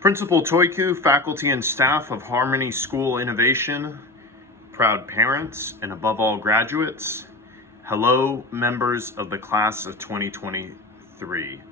Principal Toiku, faculty and staff of Harmony School Innovation, proud parents, and above all graduates, hello members of the class of 2023.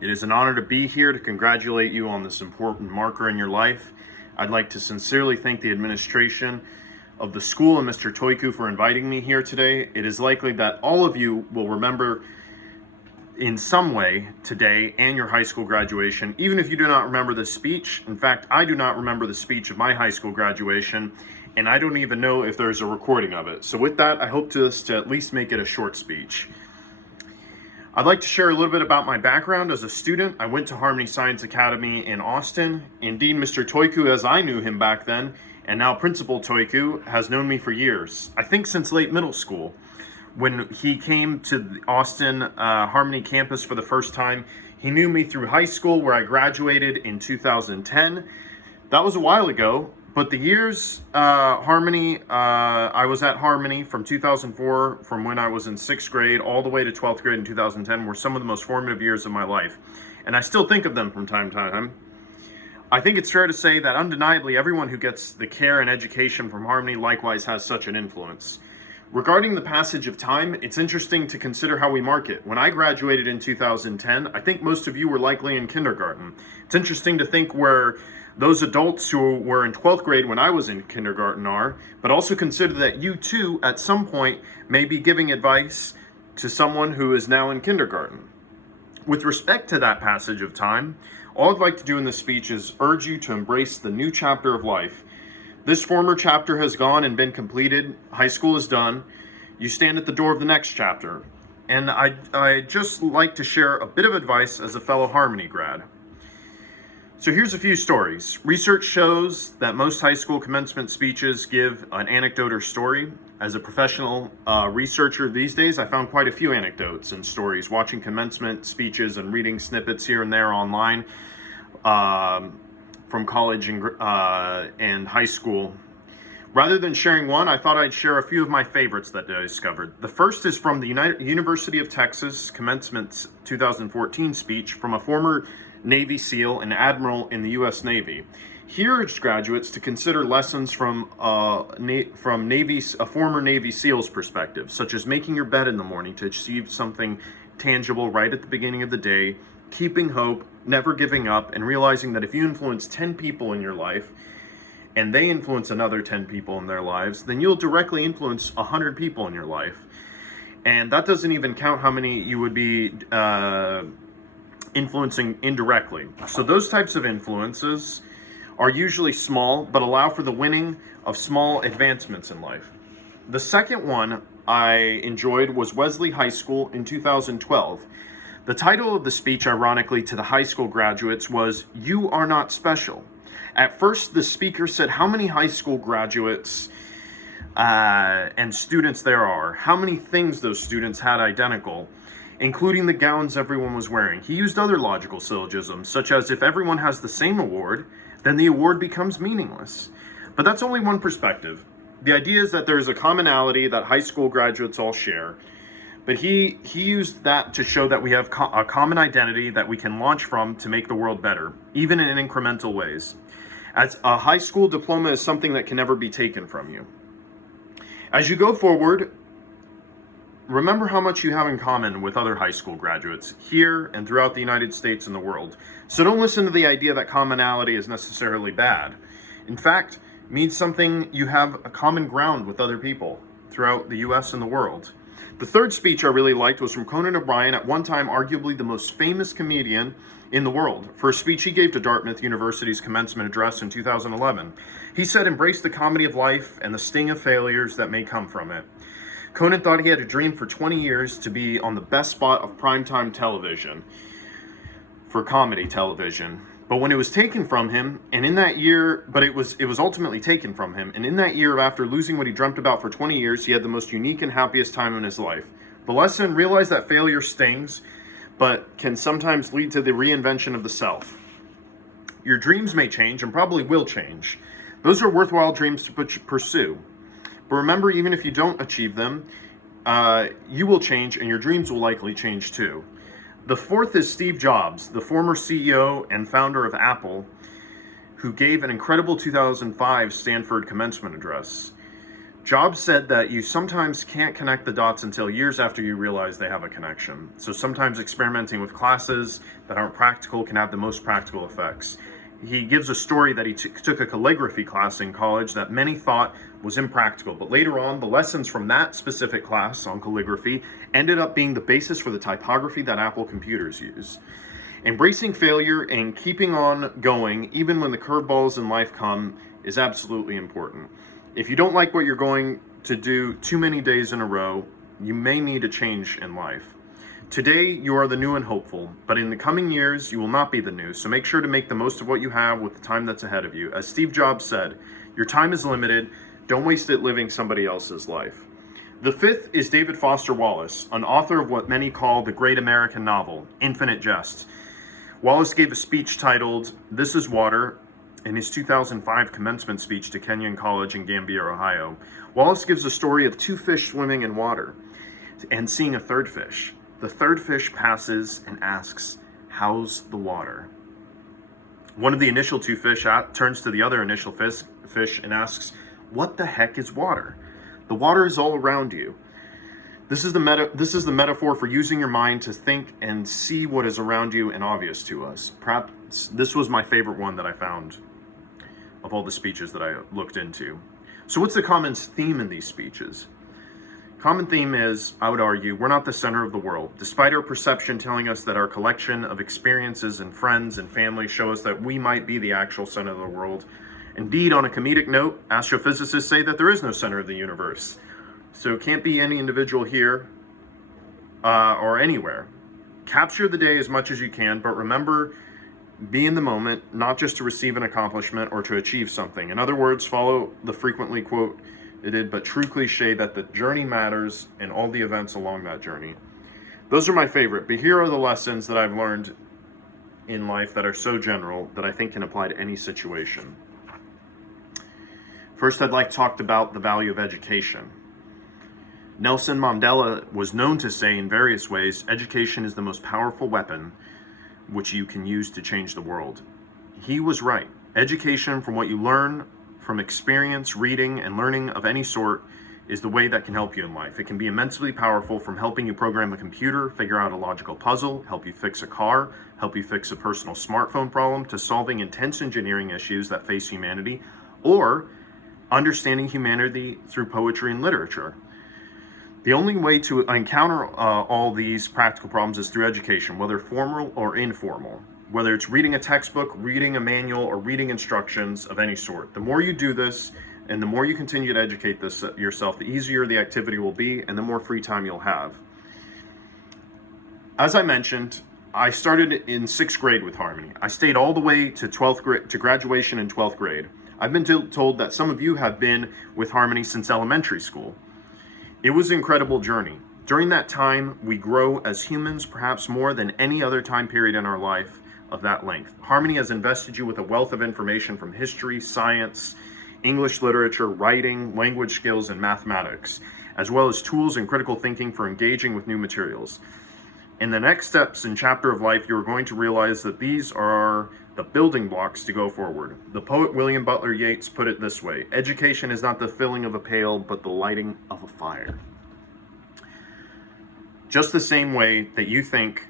It is an honor to be here to congratulate you on this important marker in your life. I'd like to sincerely thank the administration of the school and Mr. Toiku for inviting me here today. It is likely that all of you will remember in some way today and your high school graduation, even if you do not remember the speech. In fact, I do not remember the speech of my high school graduation, and I don't even know if there's a recording of it. So with that, I hope to at least make it a short speech. I'd like to share a little bit about my background as a student. I went to Harmony Science Academy in Austin. Indeed, Mr. Toiku, as I knew him back then, and now Principal Toiku, has known me for years. I think since late middle school. When he came to the Austin Harmony campus for the first time, he knew me through high school, where I graduated in 2010. That was a while ago, but the years I was at Harmony from 2004, from when I was in 6th grade all the way to 12th grade in 2010, were some of the most formative years of my life. And I still think of them from time to time. I think it's fair to say that undeniably everyone who gets the care and education from Harmony likewise has such an influence. Regarding the passage of time, it's interesting to consider how we mark it. When I graduated in 2010, I think most of you were likely in kindergarten. It's interesting to think where those adults who were in 12th grade when I was in kindergarten are, but also consider that you too, at some point, may be giving advice to someone who is now in kindergarten. With respect to that passage of time, all I'd like to do in this speech is urge you to embrace the new chapter of life. This former chapter has gone and been completed. High school is done. You stand at the door of the next chapter. And I'd just like to share a bit of advice as a fellow Harmony grad. So here's a few stories. Research shows that most high school commencement speeches give an anecdote or story. As a professional researcher these days, I found quite a few anecdotes and stories watching commencement speeches and reading snippets here and there online. From college and high school. Rather than sharing one, I thought I'd share a few of my favorites that I discovered. The first is from the University of Texas commencement 2014 speech from a former Navy SEAL and Admiral in the U.S. Navy. He urged graduates to consider lessons from a former Navy SEAL's perspective, such as making your bed in the morning to achieve something tangible right at the beginning of the day, keeping hope, never giving up, and realizing that if you influence 10 people in your life and they influence another 10 people in their lives, then you'll directly influence 100 people in your life. And that doesn't even count how many you would be influencing indirectly. So those types of influences are usually small, but allow for the winning of small advancements in life. The second one I enjoyed was Wesley High School in 2012. The title of the speech, ironically, to the high school graduates was, "You Are Not Special." At first, the speaker said how many high school graduates and students there are, how many things those students had identical, including the gowns everyone was wearing. He used other logical syllogisms, such as if everyone has the same award, then the award becomes meaningless. But that's only one perspective. The idea is that there's a commonality that high school graduates all share. But he used that to show that we have a common identity that we can launch from to make the world better, even in incremental ways. As a high school diploma is something that can never be taken from you. As you go forward, remember how much you have in common with other high school graduates here and throughout the United States and the world. So don't listen to the idea that commonality is necessarily bad. In fact, it means something you have a common ground with other people throughout the US and the world. The third speech I really liked was from Conan O'Brien, at one time arguably the most famous comedian in the world, for a speech he gave to Dartmouth University's commencement address in 2011. He said, "Embrace the comedy of life and the sting of failures that may come from it." Conan thought he had a dream for 20 years to be on the best spot of primetime television, for comedy television. But when it was taken from him, and in that year, it was ultimately taken from him, and in that year, after losing what he dreamt about for 20 years, he had the most unique and happiest time in his life. The lesson: realize that failure stings, but can sometimes lead to the reinvention of the self. Your dreams may change, and probably will change. Those are worthwhile dreams to pursue. But remember, even if you don't achieve them, you will change, and your dreams will likely change too. The fourth is Steve Jobs, the former CEO and founder of Apple. who gave an incredible 2005 Stanford commencement address. Jobs said that you sometimes can't connect the dots until years after you realize they have a connection. So sometimes experimenting with classes that aren't practical can have the most practical effects. He gives a story that he took a calligraphy class in college that many thought was impractical, but later on, the lessons from that specific class on calligraphy ended up being the basis for the typography that Apple computers use. Embracing failure and keeping on going, even when the curveballs in life come, is absolutely important. If you don't like what you're going to do too many days in a row, you may need a change in life. Today, you are the new and hopeful, but in the coming years, you will not be the new, so make sure to make the most of what you have with the time that's ahead of you. As Steve Jobs said, your time is limited, don't waste it living somebody else's life. The fifth is David Foster Wallace, an author of what many call the great American novel, Infinite Jest. Wallace gave a speech titled, "This is Water," in his 2005 commencement speech to Kenyon College in Gambier, Ohio. Wallace gives a story of two fish swimming in water and seeing a third fish. The third fish passes and asks, "How's the water?" One of the initial two fish turns to the other initial fish and asks, "What the heck is water?" The water is all around you. This is the metaphor for using your mind to think and see what is around you and obvious to us. Perhaps this was my favorite one that I found of all the speeches that I looked into. So what's the common theme in these speeches? Common theme is, I would argue, we're not the center of the world. Despite our perception telling us that our collection of experiences and friends and family show us that we might be the actual center of the world. Indeed, on a comedic note, astrophysicists say that there is no center of the universe. So it can't be any individual here or anywhere. Capture the day as much as you can, but remember, be in the moment, not just to receive an accomplishment or to achieve something. In other words, follow the frequently quoted but true cliche that the journey matters and all the events along that journey. Those are my favorite, but here are the lessons that I've learned in life that are so general that I think can apply to any situation. First, I'd like to talk about the value of education. Nelson Mandela was known to say in various ways, education is the most powerful weapon which you can use to change the world. He was right. Education, from what you learn from experience, reading, and learning of any sort, is the way that can help you in life. It can be immensely powerful, from helping you program a computer, figure out a logical puzzle, help you fix a car, help you fix a personal smartphone problem, to solving intense engineering issues that face humanity, or understanding humanity through poetry and literature. The only way to encounter all these practical problems is through education, whether formal or informal. Whether it's reading a textbook, reading a manual, or reading instructions of any sort. The more you do this, and the more you continue to educate yourself, the easier the activity will be, and the more free time you'll have. As I mentioned, I started in 6th grade with Harmony. I stayed all the way to 12th grade, to graduation in 12th grade. I've been told that some of you have been with Harmony since elementary school. It was an incredible journey. During that time, we grow as humans, perhaps more than any other time period in our life of that length. Harmony has invested you with a wealth of information from history, science, English literature, writing, language skills, and mathematics, as well as tools and critical thinking for engaging with new materials. In the next steps and chapter of life, you're going to realize that these are the building blocks to go forward. The poet William Butler Yeats put it this way: education is not the filling of a pail, but the lighting of a fire. Just the same way that you think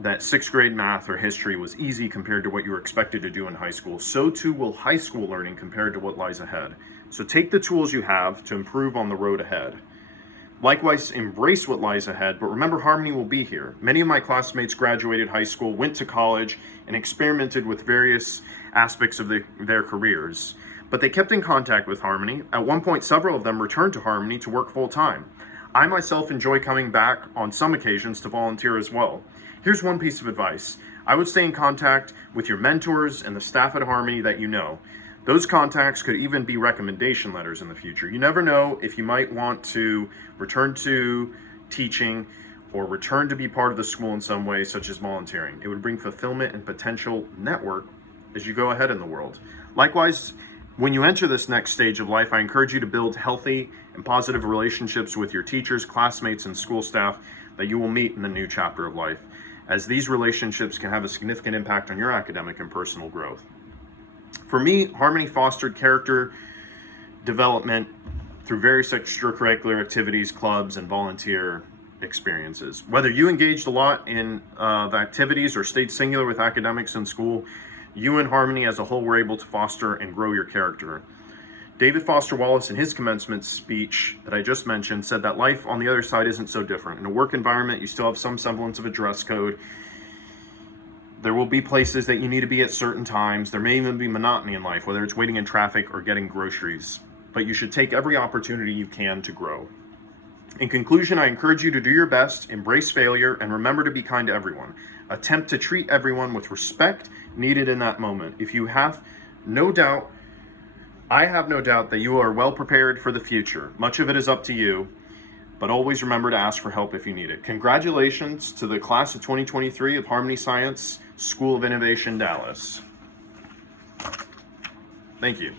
that 6th grade math or history was easy compared to what you were expected to do in high school, so too will high school learning compared to what lies ahead. So take the tools you have to improve on the road ahead. Likewise, embrace what lies ahead, but remember, Harmony will be here. Many of my classmates graduated high school, went to college, and experimented with various aspects of their careers. But they kept in contact with Harmony. At one point, several of them returned to Harmony to work full-time. I myself enjoy coming back on some occasions to volunteer as well. Here's one piece of advice. I would stay in contact with your mentors and the staff at Harmony that you know. Those contacts could even be recommendation letters in the future. You never know if you might want to return to teaching or return to be part of the school in some way, such as volunteering. It would bring fulfillment and potential network as you go ahead in the world. Likewise, when you enter this next stage of life, I encourage you to build healthy and positive relationships with your teachers, classmates, and school staff that you will meet in the new chapter of life, as these relationships can have a significant impact on your academic and personal growth. For me, Harmony fostered character development through various extracurricular activities, clubs, and volunteer experiences. Whether you engaged a lot in the activities or stayed singular with academics in school, you and Harmony as a whole were able to foster and grow your character. David Foster Wallace, in his commencement speech that I just mentioned, said that life on the other side isn't so different. In a work environment, you still have some semblance of a dress code. There will be places that you need to be at certain times. There may even be monotony in life, whether it's waiting in traffic or getting groceries. But you should take every opportunity you can to grow. In conclusion, I encourage you to do your best, embrace failure, and remember to be kind to everyone. Attempt to treat everyone with respect needed in that moment. I have no doubt that you are well prepared for the future. Much of it is up to you, but always remember to ask for help if you need it. Congratulations to the class of 2023 of Harmony Science School of Innovation, Dallas. Thank you.